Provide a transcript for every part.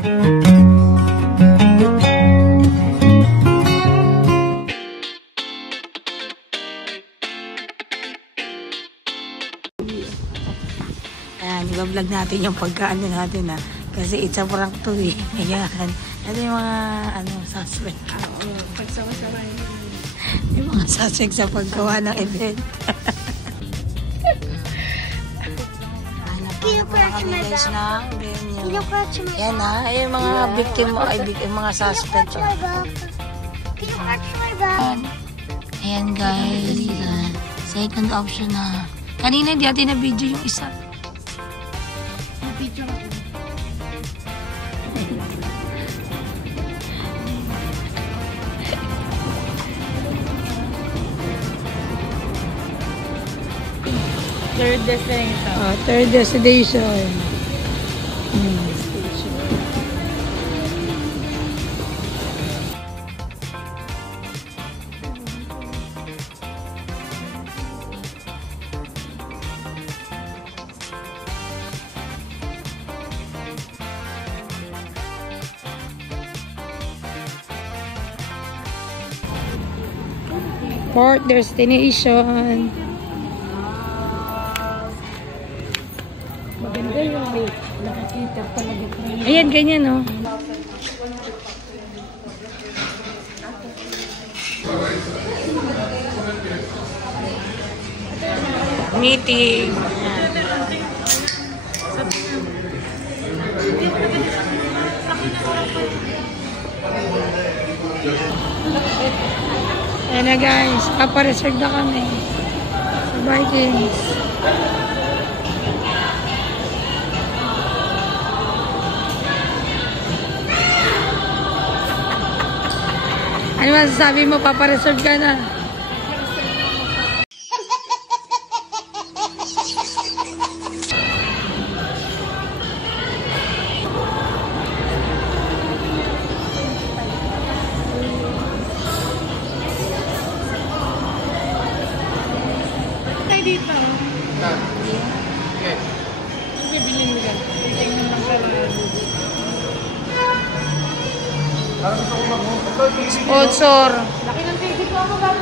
Ayan, i-vlog natin yung pagkaano natin ha. Kasi it's a prank to eh. Ayan. Ito yung mga suspect. Pagsama-sama yun. Yung mga suspect sa paggawa ng event. Yan ha. Yung mga victim mo ay yung mga suspect. Ayan guys. Second option na. Kanina hindi natin na-video yung isa. Na-video ako. Third destination. Oh, third destination. Fourth destination. Maganda yung may nakakita talaga. Ayan, ganyan, no? Meeting. Ayan na guys, papareserve na kami sa Vikings. Ano masasabi mo? Papareserve ka na. Tayo dito. Yes. Sige, bilhin mo dyan. Tingnan lang pala. Sponsor. Laki ng baby ko ako ba?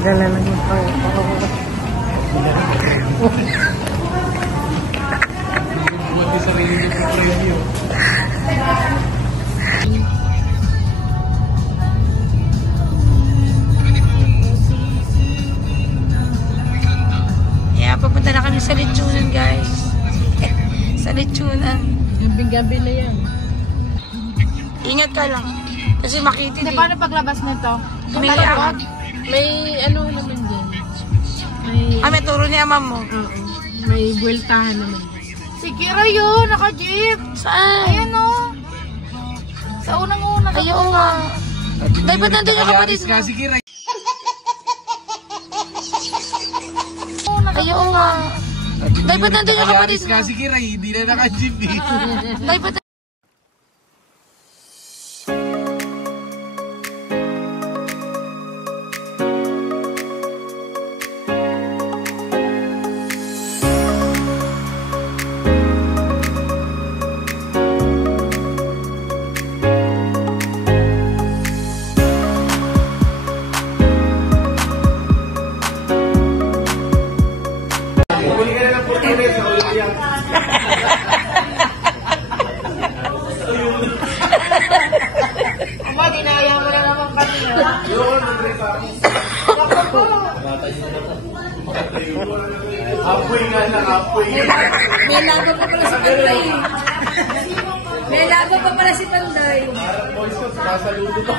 Dala lang yung yeah, papunta na kami sa lechonan guys. Sa lechonan. Gabi-gabi na yan. Ingat ka lang. Kasi makitid eh. Paano paglabas nito? May ano naman din. May turo ni ama mo. Oo. May buweltahan naman. Si Kira yun, naka-jeep. Saan? Ayan o. Sa unang-una. Ayaw nga. Dapat nandun yung kapatid mo. Si Kira. Ayaw nga. Dapat nandun yung kapatid mo. Si Kira, hindi na naka-jeep eh. Dapat Ama, dinaya mo na naman kami. Apoy nga lang, apoy. may lago pa pala sa kanila eh. May laban pa pala si Panday. Boys ko, sasaludo to.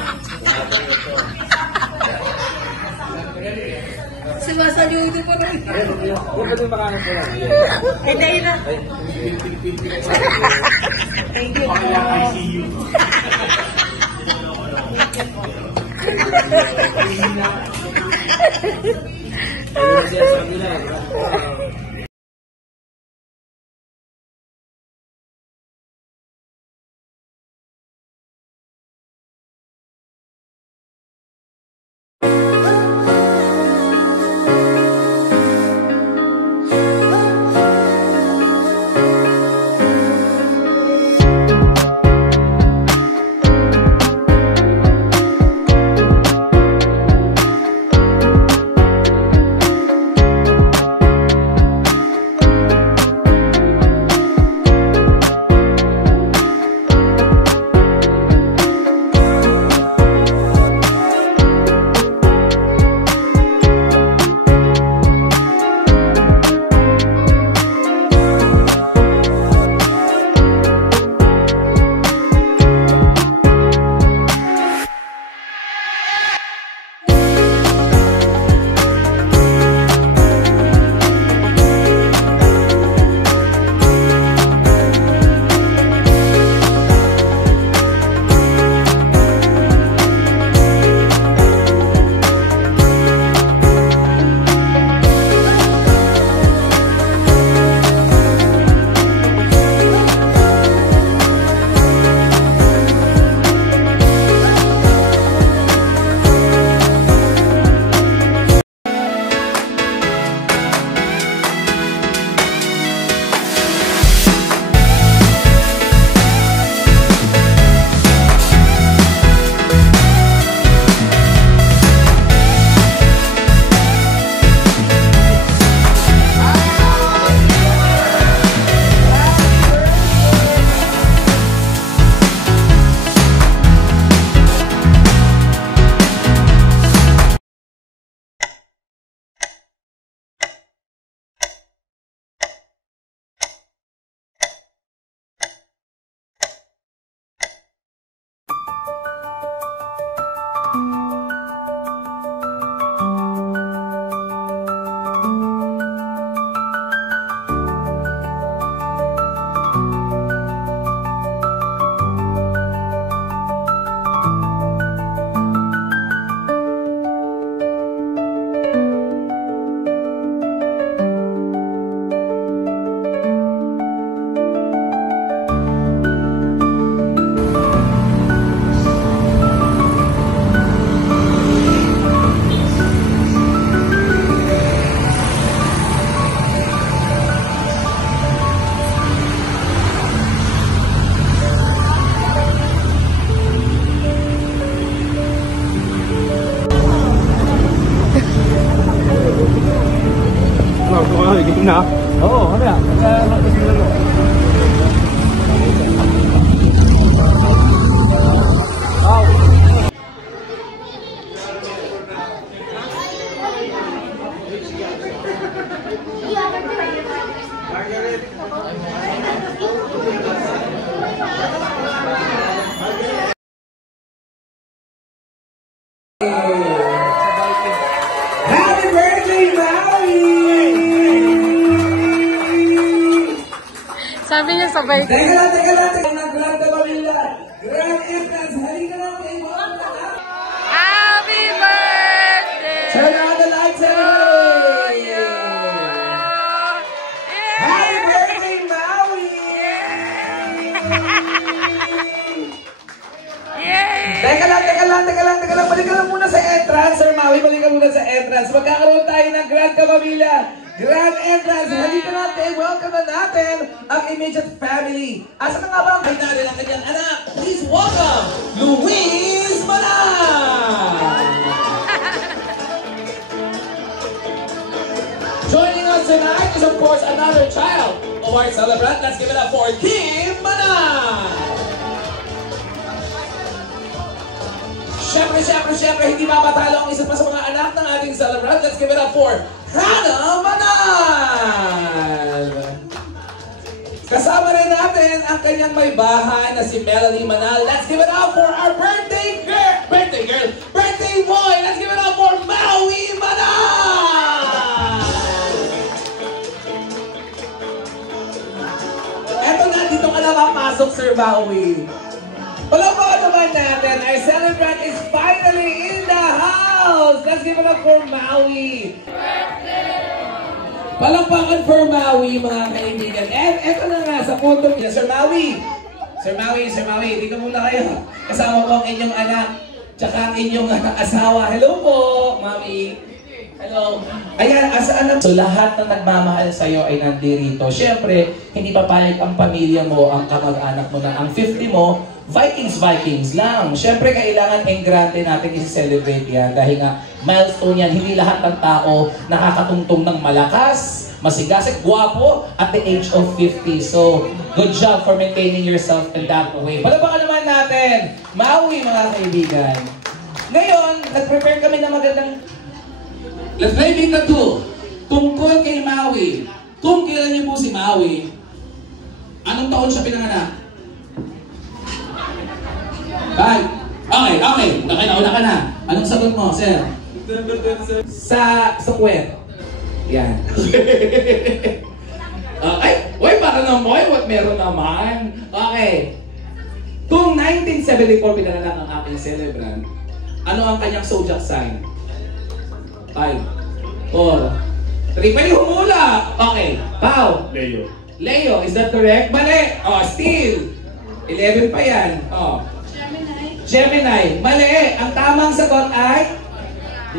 Sumasaludo pa rin. Huwag ka din makahanap ko lang. Ay, dahil na. Thank you. I see you. Ayun siya sabi na. Na? Oo, ano yan? Happy birthday, Maui! Sabi niya sa birthday. Teka lang, teka lang, teka lang. Grand Pamilya. Grand entrance. Halika na kayo. Happy birthday! Turn on the lights, everybody! Happy birthday, Maui! Yay! Teka lang, teka lang, teka lang, teka lang. Balik ka lang muna sa entrance, Sir Maui. Balik ka muna sa entrance. Magkakaroon tayo ng Grand Pamilya. Grand entrance. Halika natin. Welcome na natin ang immediate family. Asa na nga ba ang kay natin ang kanyang anak? Please welcome, Luis Manan! Joining us tonight is of course another child of our celebrant. Let's give it up for Kim Manan! Siyempre, hindi mapatalo ang isa pa sa mga anak ng ating celebrant. Let's give it up for Hannah Manal! Kasama rin natin ang kanyang may bahay na si Melanie Manal. Let's give it up for our birthday boy! Let's give it up for Maui Manal! Eto na, dito ka na papasok, Sir Maui. Palakpakan naman natin, our celebrant is finally in the house! Let's give it up for Maui! Palakpakan for Maui, mga kaibigan. And eto na nga, sa punto niya, Sir Maui, dito muna kayo. Kasama ko ang inyong anak, tsaka ang inyong asawa. Hello po, Maui. Hello. Ayan, asaan na? So lahat ng nagmamahal sa'yo ay nandirito. Siyempre, hindi papayag ang pamilya mo, ang kamag-anak mo na ang 50 mo, Vikings lang. Siyempre, kailangan engrante natin i-celebrate yan dahil nga milestone yan. Hindi lahat ng tao nakakatungtong ng malakas, masigasig, gwapo at the age of 50. So, good job for maintaining yourself in that way. Palabakan naman natin, Maui, mga kaibigan. Ngayon, nag-prepare kami ng magandang Let's play Big na 2. Tungkol kay Maui. Kung kailan niyo po si Maui, anong taon siya pinanganak? Ay, okay. Nauna ka na. Anong sagot mo, sir? Sa kwet. Yan. Ay, para naman, what meron naman? Okay. Kung 1974 pinanganak ang aking celebrant, ano ang kanyang zodiac sign? 5, 4, 3. Pwede humula! Okay. Pao. Leo, is that correct? Mali! Still. 11 pa yan. Gemini. Mali! Ang tamang sagot ay?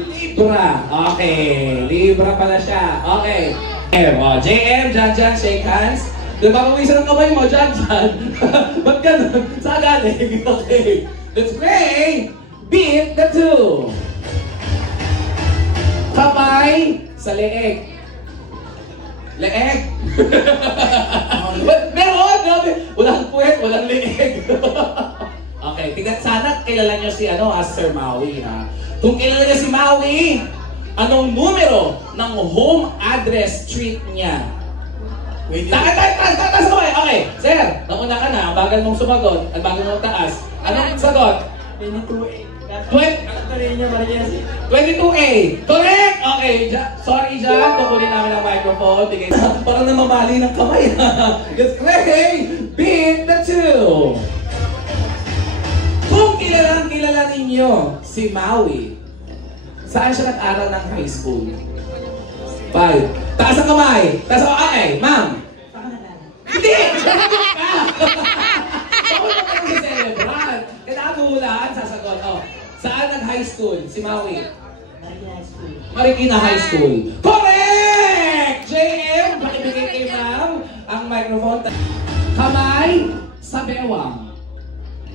Libra. Okay. Libra pala siya. Okay. JM, Jan, shake hands. Nagpapawisan ng kamay mo, Jan. Ba't ganun? Saan galing? Okay. Let's play Beat the 2. Kamay sa leeg. Leeg? Meron! Walang puwet, walang leeg. Okay, tingnan sana kilala nyo si Sir Maui, ha? Kung kilala nyo si Maui, anong numero ng home address street niya? Taas ko eh! Okay, sir, nauna ka na, ang bagal mong sumagot, ang bagal mong taas. Anong sagot? 22A. Correct! Okay, sorry Jan, kukunin namin ang microphone. Parang namamali ng kamay. Let's play Beat the 2. Kung kilala ninyo si Maui, saan siya nag-aral ng high school? 5. Taas ang kamay. Taas ang kamay. Ma'am. Hindi! Bakit ka si celebrant? Kailangan hulaan, sasagot. Saan nag-high school si Maui? Marikina High School. Correct! JM, pakibigay kay ma'am ang microphone. Kamay sa bewang.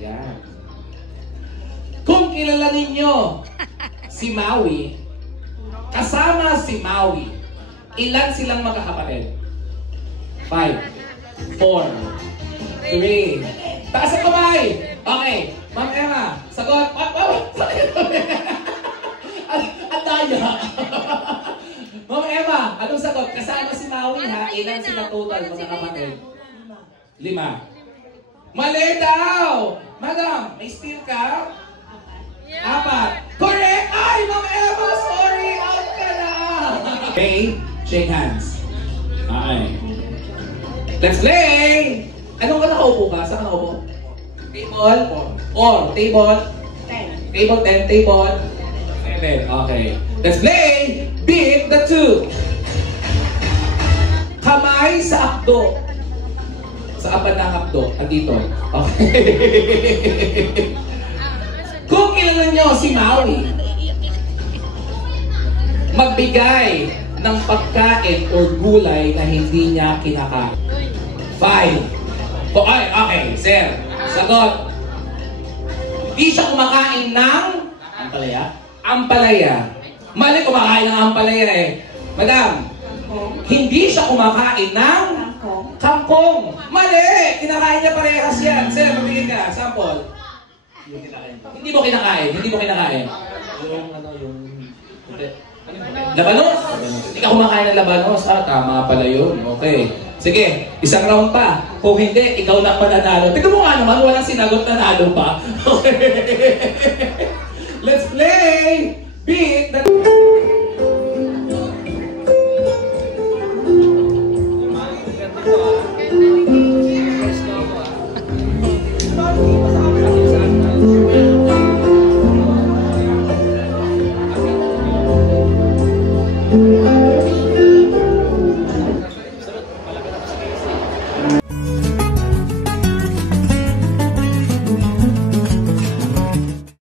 Yan. Kung kilala ninyo si Maui, kasama si Maui, ilan silang magkakapatid? 5, 4, 3. Taas ang kamay! Okay, Ma'am Emma, sagot. Ang daya. Ma'am Emma, anong sagot? Kasama si Maui, ha? Ilan sila total mga kapatid? 5. Mali daw! Madam, may steal ka? 4. Correct! Ay, Ma'am Emma, sorry! Out ka na! Okay, shake hands. Okay. Let's play! Anong ka nakaupo ka? Saan ka nakaupo? Table 4. Table 10. Table 10. Table 7. Okay. Let's play Beat the 2. Kamay sa akdo. Sa apat ng akdo. Andito. Okay. Kung kilala nyo si Maui, magbigay ng pagkain or gulay na hindi niya kinakain. 5. Okay, sir. Sagot. Hindi siya kumakain ng ampalaya. Ampalaya. Mali, kumakain ng ampalaya eh. Madam, hindi siya kumakain ng kangkong. Mali! Kinakain niya parehas yan. Sir, mabigyan ka. Sample. Hindi mo kinakain. Labanos? Hindi ka kumakain ng labanos. Tama pala yun. Okay. Sige, isang round pa. Kung hindi, ikaw lang mananalo. Tignan mo nga naman, walang sinagot nanalo pa. Okay. Let's play! Beat the... Ito,